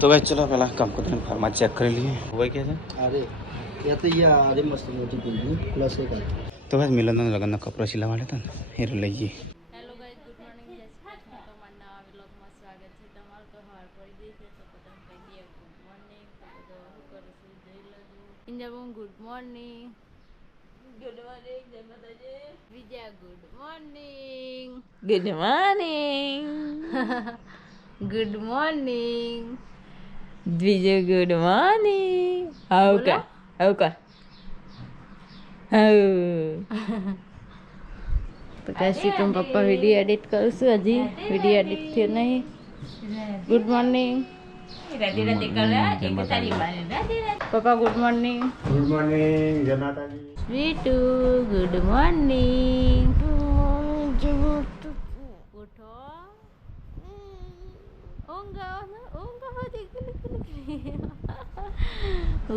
तो भाई चलो पहला काम को फरमा चेक कर लिए वही क्या है। अरे क्या तो ये अरे मस्त मोटी बिल्डिंग प्लस एक तो भाई मिलन लगन कपड़ा सिलवा लेता हीरो लઈએ હેલો ગાઈઝ ગુડ મોર્નિંગ જય શ્રી કૃષ્ણ તમારા નવા વ્લોગમાં સ્વાગત છે તમારું તો હવાર પડી ગઈ છે તો બધાને કહી દઈએ ગુડ મોર્નિંગ તો બધા શું કરે છે જઈ લેજો ઇન્જમ ગુડ મોર્નિંગ જય Mataji Vijaya good morning good morning Dwijay good morning આવું કર तो कैसी तुम पापा वीडियो एडिट करो सु अजी वीडियो एडिट थे नहीं गुड मॉर्निंग पापा गुड मॉर्निंग जय माता दी स्वीटू गुड मॉर्निंग उठो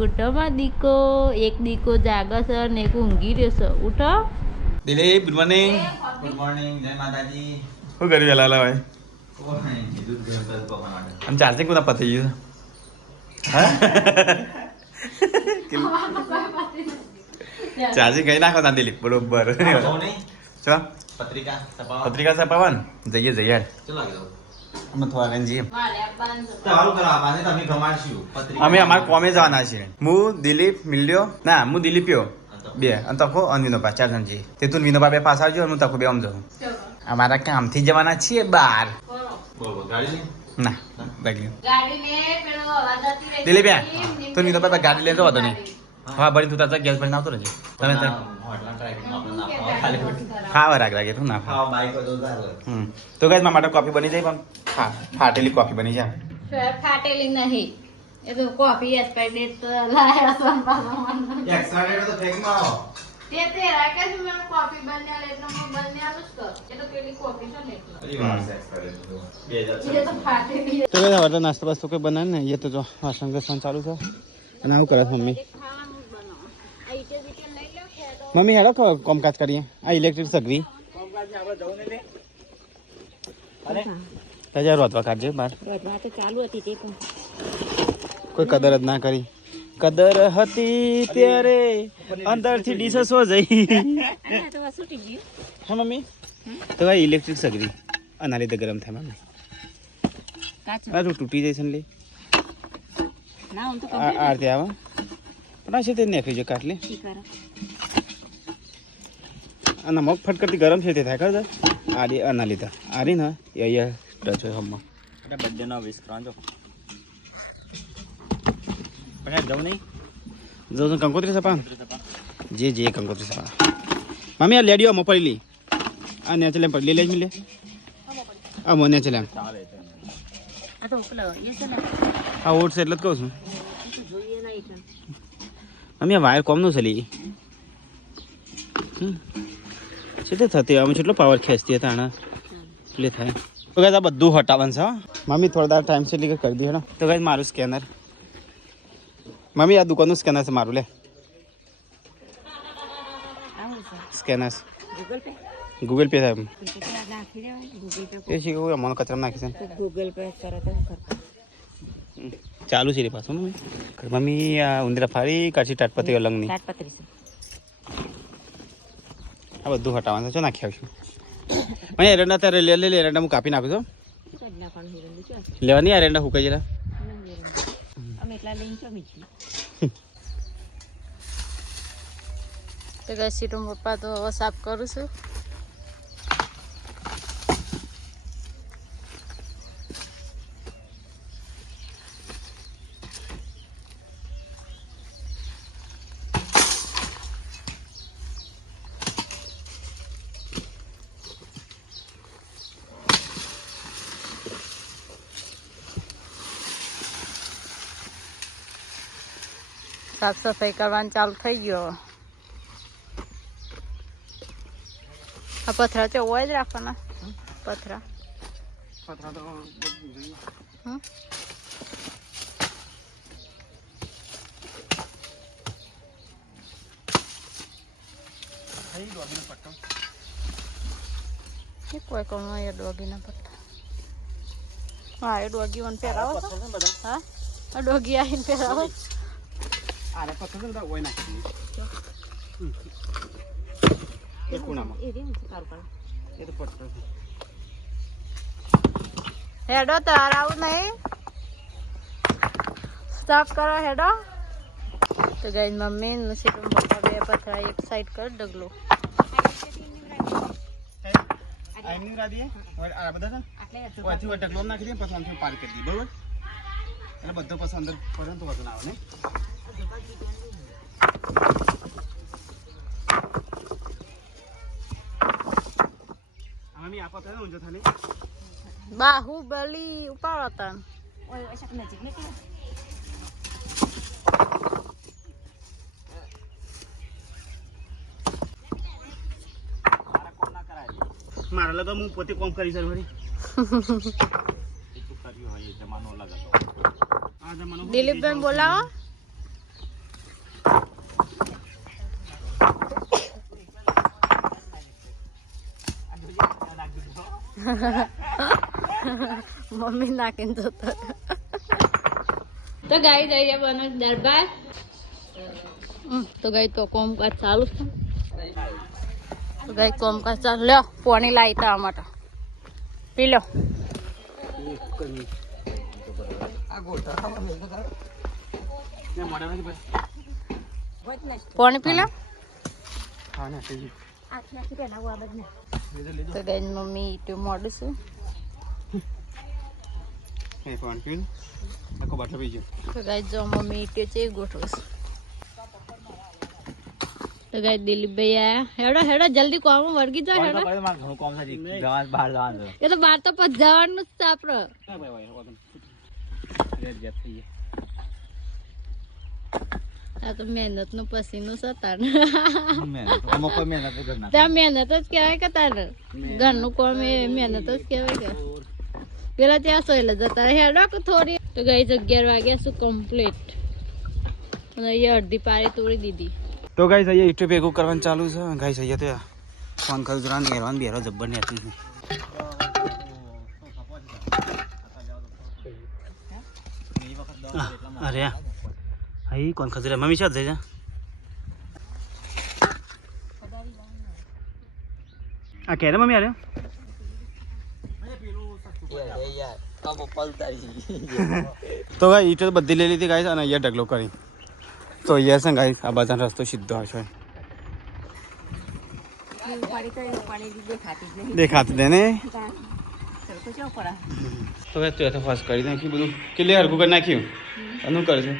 उठो मा दीको एक दीको जागस ने एक ઊંઘી રહ્યો उठो दिलीप गुड मॉर्निंग जय माता दी શું કરી વેલા ભાઈ અને ચાર્જિંગ કોના પતી ગયું ચાર્જિંગ કઈ નાખો ના દિલીપ બરોબર ચલો પત્રિકા છપાવન જઈએ ચલો અમે થોડા જઈએ અમે અમારા કોમે જવાના છીએ હું દિલીપ મિલ્યો ના હું દિલીપ્યો બે અને તકો અને વિનોબા 4 જણ છીએ તે તું વિનોબા બે પાસ આવજો હું તકો બે આમ જાઉં અમારા કામથી જવાના છીએ બહાર ના દિલીપ તું વિનોબા ગાડી લઈને જવા દો નહીં હા ભરી તું તારા ગેસ ભરીને આવતો રહેજે તમે ખાવા રાગે તું ના તો ગાઈસ મારા માટે કોફી બની જાય પણ ફાટેલી કોફી બની જાય ફાટેલી નહીં એ તો કોફી એક્સપાયર ડેટ તો લાયા સંભાળવા એક્સપાયર ડેટ તો ફેક માં તે રાકે છે મને કોફી બન્યા લે એટલે હું બન્યા જ કર એ તો પેલી કોફી છે ને એટલે અરે વાર છે એક્સપાયર ડેટ એ તો ફાટેલી તો હવે હવે નાસ્તો બાસ્તો કોઈ બનાવે ને એ તો જો વાસણ ઘસણ ચાલુ છે અને આવું કરે મમ્મી મમ્મી હેડો કોમકાજ કરીએ આ ઇલેક્ટ્રિક સગવી ત્યાં રોતવા કાઢજે બહાર ચાલુ હતી તે પણ કોઈ કદર જ ના કરી કદર હતી ત્યારે અંદરથી ડીસસ હો જઈ હા મમ્મી તો ભાઈ ઇલેક્ટ્રિક સગવી આના લીધે ગરમ થાય મમ્મી આ તૂટી જઈશ ને લે આરતી આવે પણ આ છે તે નાખી જો કાટલી અને મગ ફટકરતી ગરમ છે તે થાય ખબર આરી આના લીધે આરી ને એ અહીંયા ટચ હોય હમણાં બર્થડે નો વિશ કરાજો પણ જાઉં નહીં જાઉં કંકોત્રી સપા જે કંકોત્રી સપા મમ્મી આ લેડીઓ મો પડી લી આ નેચલે પર લે લે આ મો નેચલે આ તો પેલો એ છે ને આ ઓટ છે એટલે જ કહું છું મમ્મી આ વાયર કોમનું છે લી કેટલી થતી અમે કેટલો પાવર ખેંચતી હતા આના એટલે થાય તો ગાઈસ આ બધું હટાવવાનું છે મમ્મી થોડા ટાઈમ છે એટલે કરી દે હેડો તો ગાઈસ મારું સ્કેનર મમ્મી આ દુકાનનું સ્કેનર છે મારું લે સ્કેનર ગૂગલ પે સાહેબ એ શીખવું અમારો કચરામાં નાખી છે ગૂગલ પે તરત જ ચાલુ છે રે પાછું મમ્મી આ ઉંદરા ફાડી કાઢી ટાટપત્રી અલંગની આ બધું હટાવવાનું છે નાખી આવશું મને એરંડા ત્યારે લે એરંડા હું કાપી નાખું છું લેવાની એરંડા હુકાઈ જરા તો ગઈ સીટો પપ્પા તો હવે સાફ કરું છું સાફ સફાઈ કરવાનું ચાલુ થઈ ગયો આ પથરા તો હોય જ રાખવાના પથરા કોઈ કોણ ડોગીના પટ્ટા હા એ ડોગી વન પહેરાવો હા ડોગી આવીને પહેરાવો આરે પથ્થર છે બધા ઓય નાખી દીધી એ ખૂણામાં એ તો પથ્થર હેડો તો આવું નહીં સાફ કરો હેડો તો ગાઈસ મમ્મી નસીબ મોટા બે પથરા એક સાઈડ કર ડગલો આઈની રાદીએ ઓય આ બધા છે ઓયથી ઓય ઢગલો નાખી દે પછી આમથી પાર કરી દી બરોબર એટલે બધો પછી અંદર ફરે તો વધુ ના આવે ને આમી આ પથરા ઊંજો થાને બાહુબલી ઉપાડો તન ઓય અશક નજીક ને કે મારા લગા હું પોતે કોમ કરી સર વરી દિલીપબેન બોલાવો મમ્મી નાખીને જતો તો ગાઈ જઈએ બનો દરબાર તો ગાઈ તો કોમકાજ ચાલુ છે તો ગાઈ કોમકાજ ચાલુ લ્યો પાણી લાવી તા માટે પી લો પાણી પી લો તો ગાઈ મમ્મી તો મોડું છું એ પણ પીન આખો બાટલો પી ગયો તો ગાઈ જો મમ્મી ઈટો છે ગોઠવો તો ગાઈ દિલીપભાઈ આયા હેડો હેડો જલ્દી કોમ વર્ગી જાઓ હેડો એ તો બાર તો પછી જવાનું જ છે આપડે આ તો મહેનત નું પસીનું છે તાર ત્યાં મહેનત જ કહેવાય કે તાર ઘરનું કોમ એ મહેનત જ કહેવાય કે પેલા ત્યાં સોયલા જતા હેડો કે થોડી તો ગઈ 11 વાગ્યા શું કમ્પ્લીટ અને અહીંયા અડધી પારી તોડી દીધી તો ગાઈસ અહીંયા ઈટો ભેગું કરવાનું ચાલુ છે ગાઈસ અહીંયા તો ફોન કરું જરા નેરવાન બેરો જબ્બર ને હતી અરે આઈ કોણ ખજરા મમ્મી સાથ જઈ જા આ કે મમ્મી આરે તો ગાઈ ઈટો બધી લઈ લીધી ગાઈસ અને અહીંયા ઢગલો કરી તો અહીંયા છે ગાઈસ આ બાજુનો રસ્તો સીધો આવશે દેખાતી દે ને તો ભાઈ તું તો ફાસ્ટ કરી નાખ્યું બધું કેટલે હરકું કરી નાખ્યું અનું કરશે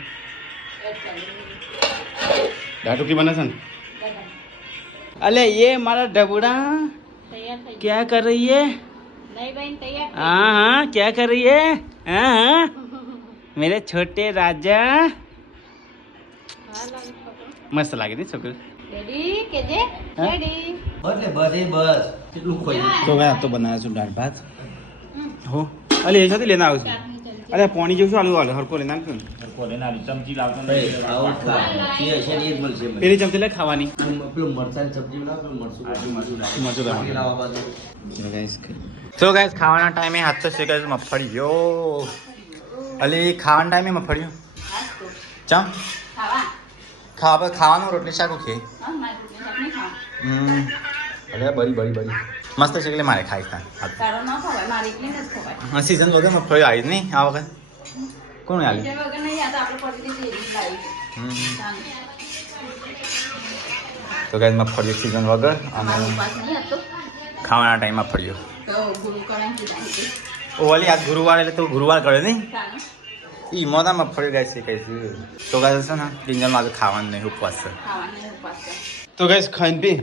દાટુકી બને છે ને અલે ये मारा डबुड़ा क्या कर रही है नहीं बहन तैयार हाँ हाँ क्या कर रही है हाँ हाँ मेरे छोटे राजा મસ્ત લાગે ને છોકરી રેડી કેજે રેડી બસ કેટલું ખોઈ તો ભાઈ આ તો બનાવ્યા છું દાળ ભાત હો અલે એ સાથે લઈને આવું છું અરે પાણી જેવું આલુ આલુ હરકો લઈને નાખ્યું પેલી ચમચી લે ખાવાની પેલું મરચાની સબ્જી બનાવ પેલું તો ગાઈસ ખાવાના ટાઈમે હાથ તો શેકાય મફળીયો અલે ખાવાના ટાઈમે મફળીયો ચમ ખાવાનું રોટલી શાક ખે અરે બરી બરી બરી મસ્ત છે એટલે મારે ખાઈ હા સીઝન વગર મફળી આવી નહીં આ વખત કોણ આવી તો ગાઈસ મફળી સીઝન વગર અને ખાવાના ટાઈમમાં ફળ્યો ઓલી આજ ગુરુવાર એટલે તો ગુરુવાર કરે નહીં ઈ મોદામાં ફળી ગાય છે કઈ તો ગાય છે ને કિંજલમાં તો ખાવાનું નહીં ઉપવાસ છે તો ગાઈસ ખાઈને પી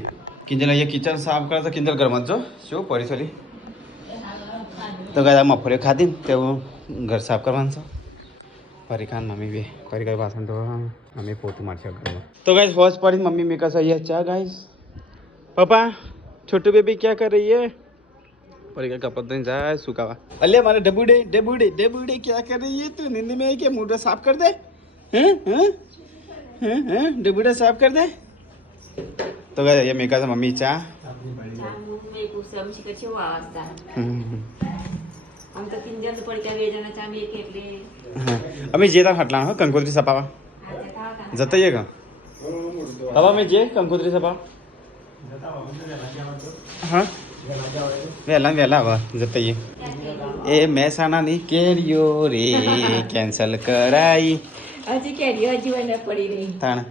કિંજલ અહીંયા કિચન સાફ કરે તો કિંજલ ઘરમાં જો શું પડી સોરી તો ગાય મફળીઓ ખાધી ને તેવું ઘર સાફ કરવાનું છે ફરી ખાન મમ્મી બે ફરી કઈ વાસણ તો મમ્મી પોતું મારશે ઘરમાં તો ગાઈસ હોશ પડી મમ્મી મેં કહે અહીંયા ચા ગાઈસ पापा छोटू बेबी क्या कर रही है परी का कपड़ा दिन जाए सुखावा अल्ले हमारे डबूडे डबूडे डबूडे क्या कर रही है तू नींद में है क्या मुंडा साफ कर दे हैं डबूडा साफ कर दे तो गया ये मेका मम्मी चा આમ તો કિંજલ પડતા બે જણા ચાવીએ કે એટલે હા અમે જે તા હટલા હો કંકોત્રી સપાવા આજે ખાવા જતા યે કા બાબા અમે જે કંકોત્રી સપાવા હા વહેલા વહેલા આવા જતા યે એ મહેસાણાની કેરીઓ રે કેન્સલ કરાઈ હજી કેરીઓ હજી વને પડી રહી તાણ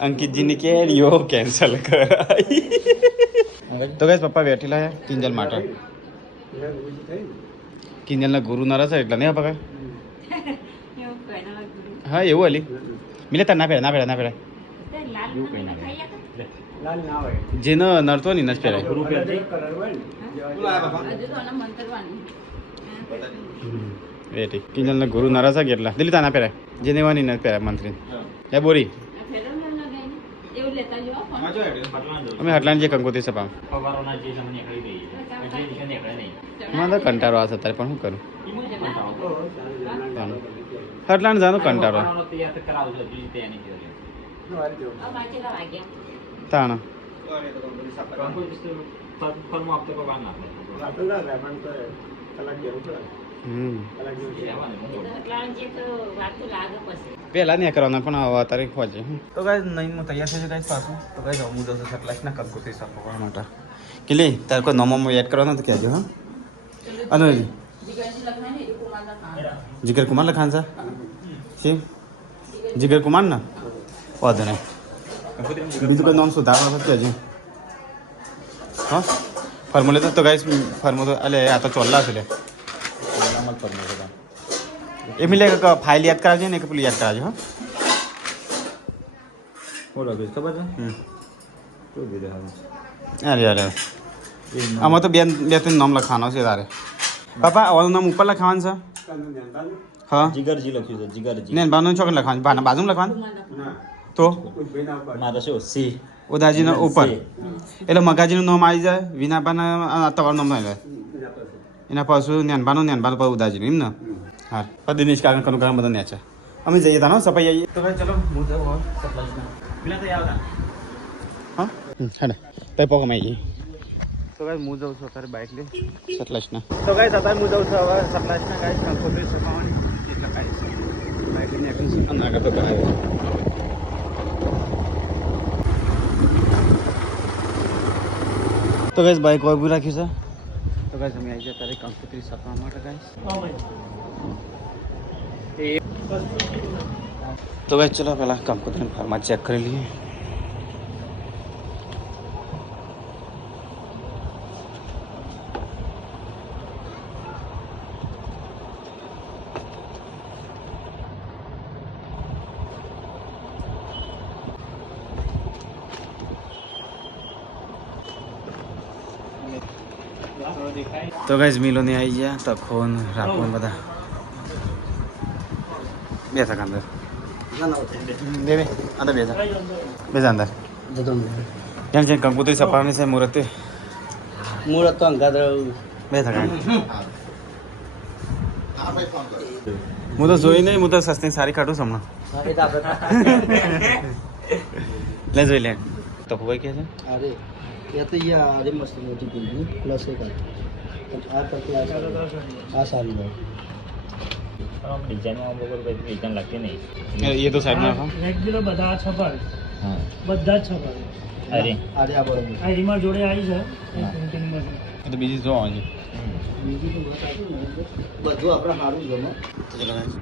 અંકિતજીની કેરીઓ કેન્સલ કરાઈ તો ગાઈસ પપ્પા બેઠેલા છે કિંજલ માટે કિંજલના ગુરુ નરસ છે એટલે નહીં પપ્પા એવું કઈ ના ગુરુ હા એવું હલી મિલે તાર ના પહેરે ના પહેરે ના પહેરે તે લાલ તમે ખાઈ આકા જેનો નડતો નહીં નજ પહેરાય હજુ તો આના મંતરવાનું વેટી કિંજલના ગુરુ નરસ છે કેટલા દિલ્હી તા ના પહેરાય જેને વાની ન પહેરાય મંત્રી હે બોરી આ ફેરમ એમ લગાઈને એવું લેતા જો ફોન અમે હટલાની જે કંકોત્રી સપા મને તો કંટાળો આવશે અત્યારે પણ શું કરું હટલાને જાનો કંટાળો બાચેલા વાગ્યા તાણ એટલાણ જે તો વાત તો લાગે પછી પહેલા નહીં કરવાના પણ હવે અત્યારે ખોજે તો ગાય નહીં હું તૈયાર થઈ ગાય પાછું તો ગાય જમું જશે સટલાસના કંકોત્રી સપવા માટે કે લે તારે કોઈ નોમોમાં એડ કરવાનો તો કહેજો હા અને જીગર કુમાર લખાણ છે શી જીગર કુમાર ને વાંધો નહીં બીજું કોઈ નામ સુધારવા છે કહેજો હા ફર્મુલે તો ગાઈસ ફર્મો તો અલે આ તો ચોલ્લા છે લે એ મિલે ફાઇલ યાદ કરાવજો ને કે પેલું યાદ કરાવજો હા બોલો ખબર છે અરે અરે આમાં તો બે ત્રણ નામ લખવાનો છે તારે પાપા ઓલું નામ ઉપર લખવાનું છે હા જીગરજી લખ્યું છે જીગરજી ને બાનું છોકરા લખવાનું બાના બાજુમાં લખવાનું તો મારે શું સી ઉદાજીનો ઉપર એટલે મગાજીનું નામ આવી જાય વિનાબાના તમારું નામ નહીં જાય એના પાછું નેનબાનું પર ઉદાજીનું એમ ને હા પણ દિનેશ કાકા કનું કામ બધા નેચા અમે જઈએ તા સપાઈ આવીએ તો ભાઈ ચલો હું જાઉં હા હેડે તઈ પગમાં આવી તો ગાય હું જાઉં છું અત્યારે બાઇક લઈ સતલાસના તો ગાય અત્યારે હું જાઉં છું હવે સતલાસના ગાય કંકોત્રી સપાવવાની એટલે ગાય બાઇક લઈને અને આગળ તો કરાવે તો ગાઈસ બાઇક ઊભી રાખ્યું છે તો ગાઈસ અમે આવી જાય ત્યારે કંકોત્રી સપવા માટે ગાઈસ તો ગાઈસ ચલો પહેલા કંકોત્રીની ફાર્મા ચેક કરી લઈએ તો ગાઈસ મિલો ને આવી ગયા તખોન રાખોન બધા બે થક અંદર બે અંદર બે અંદર જેમ જેમ કંકોત્રી સપાવવાની છે મુહૂર્તે મુહૂર્ત તો અંગાત બે થક હું તો જોઈ નહીં હું તો સસ્તી સારી કાઢું છું હમણાં લે જોઈ લે તો ભાઈ કે છે અરે या तो ये आरे मस्त मोटी पिल्ली प्लस एक आ पर क्लास आ सारी है डिजाइन में हम लोग को डिजाइन लगती नहीं ये तो साइड में रखो રેગ્યુલર બધા છપાય हां બધા જ છપાય अरे अरे आ बरोबर આ રીમા જોડે આવી છે પ્રિન્ટિંગમાં તો બીજી જો આવજે બીજું તો બધું આપણે સારું ગમે ચલો ગાઈસ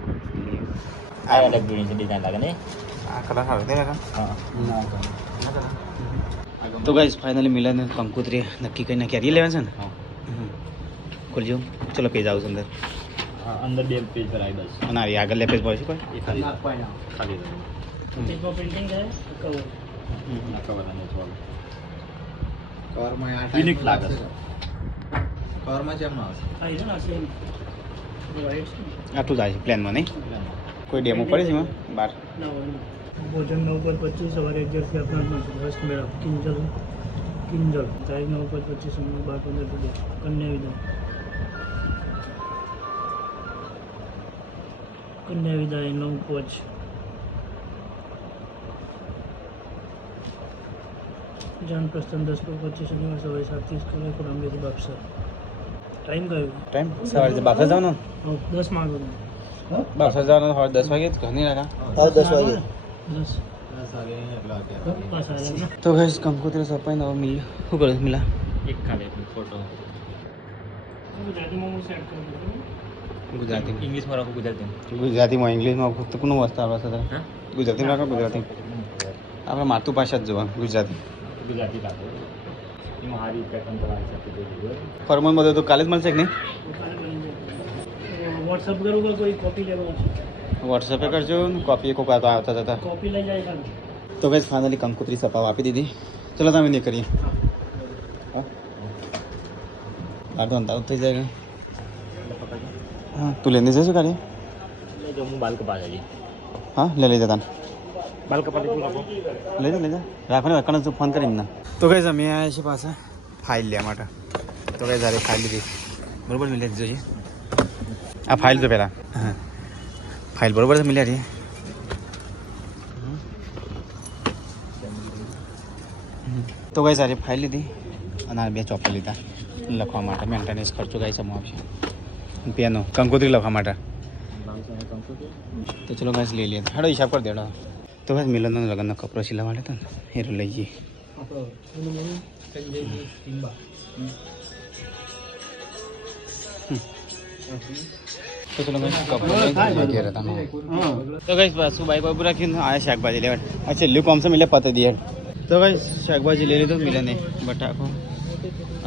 આ અલગ ડિઝાઇન લાગે ને આ કલર સારો દે કાકા હા ના તો ગાઈસ ફાઇનલી મિલન કંકોત્રી નક્કી કરીને ક્યારે લેવાનું છે ને હા ખોલજો ચલો પેજ આવું અંદર અંદર બે પેજ પર આવી બસ અને આ આગળ લે પેજ પર છે કોઈ એ ખાલી ખાલી પેપર પ્રિન્ટિંગ છે કવર ના કવર અને ચોલ કવરમાં આ યુનિક લાગે છે કવરમાં જેમ ના આવશે આ છે ને સેમ રાઈટ આટલું જાય છે પ્લેનમાં નહીં કોઈ ડેમો પડે છે એમાં બાર ભોજન 9/25 સવારે 11 થી આપણા ફર્સ્ટ મેળા કિંજલ તારીખ 9/25 સમય 12:15 કન્યા વિદાય 9:05 જાન પ્રસ્થાન 10/25 શનિવાર સવારે 7:30 કલાકે રામદેવજી બાપસર ટાઈમ કયો ટાઈમ સવારે બાફા જવાનું 10 માગો બાફા જવાનું હવે 10 વાગે ઘરની રાખા હા 10 વાગે 10 પાછા આવ્યા તો ગાઈસ કંકોત્રી સપાઈ નવો મિલ્યો શું કરે મિલા એક ખાલી ફોટો ગુજરાતીમાં હું સેટ કરું ગુજરાતી ઇંગ્લિશમાં રાખો ગુજરાતીમાં ઇંગ્લિશમાં ફક્ત કોનું વસ્તુ આવે છે ગુજરાતીમાં રાખો ગુજરાતી આપણે માતૃભાષા જ જોવા ગુજરાતી ગુજરાતી રાખો એમાં સારી પેટર્ન તમારી સાથે જોઈ ફોર્મલ બધું તો કાલે જ મળશે કે નહીં વોટ્સઅપ કરું કે કોઈ કોપી લેવા વોટ્સએપે કરજો કોપી કોક આવતા જતા કોપી લઈ જાય ખાલી તો ગઈ ફાઇનલી કંકોત્રી સપાવ આપી દીધી ચલો તમે નહીં કરીએ હા તો અંદાજ થઈ જાય હા તું લેને જઈશું ગાડી જો હું બાલ કપા જઈએ હા લઈ જતા બાલ કપા લીધું રાખો લઈ જા રાખો ને કણ ફોન કરીને ના તો ગઈ અમે આવ્યા છીએ પાછા ફાઇલ લેવા માટે તો ગઈ જ્યારે ફાઇલ લીધી બરોબર મિલી જોઈએ આ ફાઇલ તો પહેલાં હા ફાઇલ બરોબર છે મિલ્યા રહી તો ગઈ સારી ફાઇલ લીધી અને આ 2 ચોપડા લીધા લખવા માટે મેન્ટેનન્સ ખર્ચો કઈ સમો આવશે પેનો કંકોત્રી લખવા માટે તો ચલો ગાઈસ લઈ લઈએ હેડો હિસાબ કરી દેડો તો ગાઈસ મિલનનો લગ્નનો કપડો સિલાવા લેતો ને હેરો લઈ જઈએ તો ચલો ગાઈસ કપડો લઈ ગયા હતા તો ગાઈસ પાછું બાઈક પર રાખીને આયા શાકભાજી લેવા આ છેલ્લું કોમ છે મિલે પતા દીએ તો ગાઈસ શાકભાજી લઈ લીધો મિલને બટાકો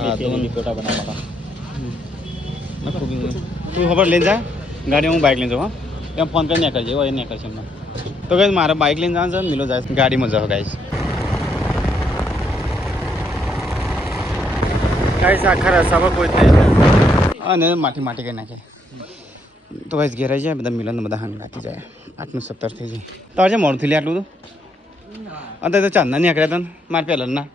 આ દોન ફોટા બનાવવા તું ખબર લઈને જા ગાડી હું બાઇક લઈને જાઉં હા એમ ફોન કરીને નહીં કરજે એ નહીં કરશે એમને તો ગાઈસ મારે બાઇક લઈને જવાનું છે મિલો જાય ગાડીમાં જાઓ ગાઈસ આખા રસ્તામાં કોઈ થઈ અને માટી માટી કરી નાખે તો ગાઈસ ઘેરાઈ જાય બધા મિલન બધા હાંગ નાખી જાય 8:70 થઈ જાય તો આજે મોડું થઈ લે આટલું તો અંતે તો ચાંદના નીકળ્યા હતા મારે પહેલાં ના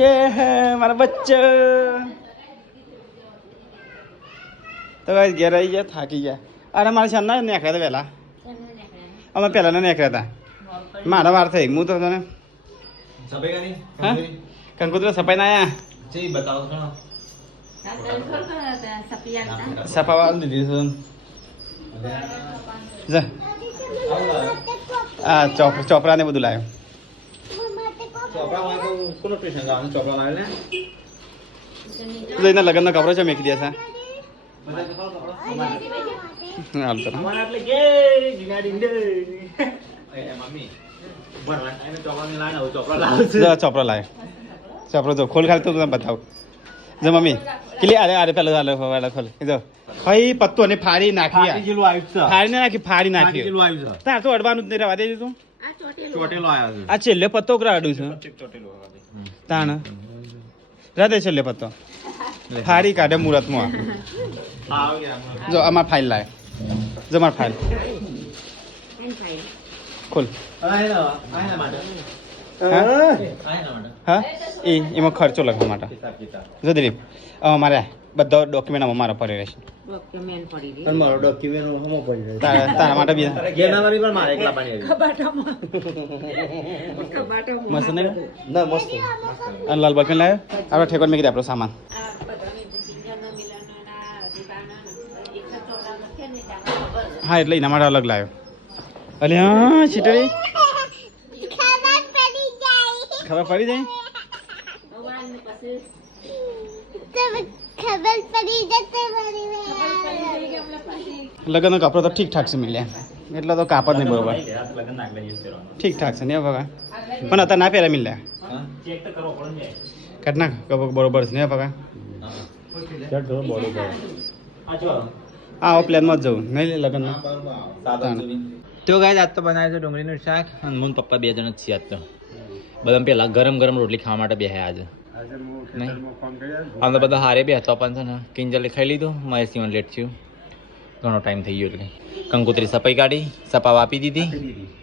ये है हमारा बच्चा तो गाइस ઘેર આવી ગયા થાકી ગયા અરે મારે છે ના નીકળ્યા હતા પહેલાં અમે પહેલાં ના નીકળ્યા હતા મારા વાર થઈ હું તો તને હા કંકોત્રી સપાઈ ના આયા સપાવા દીધી જા આ ચોપડા ને બધું લાવ્યો એના લગ્નનો કપડો છે મેકી દે છે હાલ તો ચોપડો લાવે ચોપડો જો ખોલ ખાલી તો તમે બતાવ જો મમ્મી કેટલી અરે અરે પેલો ખોલ જો ભાઈ પત્તો ને ફાડી નાખી ફાડી નાખી ફાડી નાખી તાર તો અડવાનું જ નહીં રહેવા દેજો તું આ છેલ્લે પત્તો કરાડું છું તાણ રાધે છેલ્લે પત્તો ફાડી કાઢે મુહૂર્તમાં જો અમાર ફાઇલ લાવે જો અમાર ફાઇલ ખોલ હા એમાં ખર્ચો લખવા માટે જો દિલીપ મારે બધો ડોક્યુમેન્ટ મારા પર રહેશે તારા માટે બી મસ્ત નહીં ના મસ્ત અને લાલ બકન લાવ્યો આપણે ઠેકોર મેં કીધું આપણો સામાન હા એટલે એના માટે અલગ લાવ્યો અલે હા છીટડી ખબર પડી જાય લગ્નનો કપડો તો ઠીક ઠાક છે મિલ્યા એટલે તો કાપડ નહીં બરોબર ઠીક ઠાક છે ને બગા પણ અત્યારે ના પહેલા મિલ્યા કાઢ નાખ બરોબર છે ને બગા હા પ્લેનમાં જ જવું નહીં લગ્નમાં તો ગાય આજ તો બનાવ્યું છે ડુંગળીનું શાક અને મમ્મી પપ્પા 2 જણ જ છીએ આજ તો બધા પેલા ગરમ ગરમ રોટલી ખાવા માટે બેહ્યા આજે નહીં આમ તો બધા હારે બે તો પણ છે ને કિંજલે ખાઈ લીધું મારે સીવન લેટ થયું ઘણો ટાઈમ થઈ ગયો એટલે કંકોત્રી સપાઈ કાઢી સપાવા આપી દીધી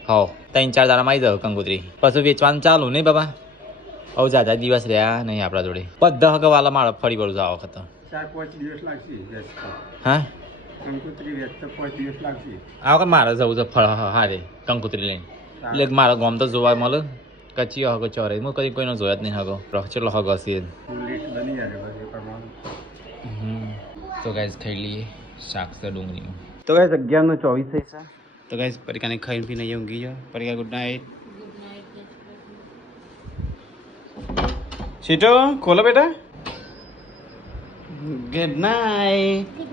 હા 3-4 દાડામાં આવી જાવ કંકોત્રી પછી વેચવાનું ચાલુ નહીં બાબા હવે જાજા દિવસ રહ્યા નહીં આપણા જોડે બધા હગવાલા માળા ફરી વળું આ વખત 4-5 દિવસ લાગશે હા કંકોત્રી વેચતા 5 દિવસ લાગશે આ વખત મારે જવું છે ફળ હારે કંકોત્રી લઈને એટલે મારા ગામ તો જોવા મળે કચ્ચી હગો ચોરે હું કદી કોઈનો જોયા જ નહીં હગો ચેટલો હગો હશે તો ગાઈઝ ખાઈ લઈએ શાક છે ડુંગળીનું તો ગાઈઝ 11:24 થઈ છે તો ગાઈઝ પરિકાને ખાઈને પીને અહીં ઊંઘી જાઓ પરિકા ગુડ નાઇટ ગુડ નાઇટ સીટો ખોલો બેટા ગુડ નાઇટ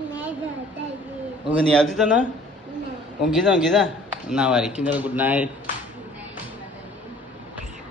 ઊંઘ નહીં આવતી તને ઊંઘી જા ના વારી કિંજલ ગુડ નાઇટ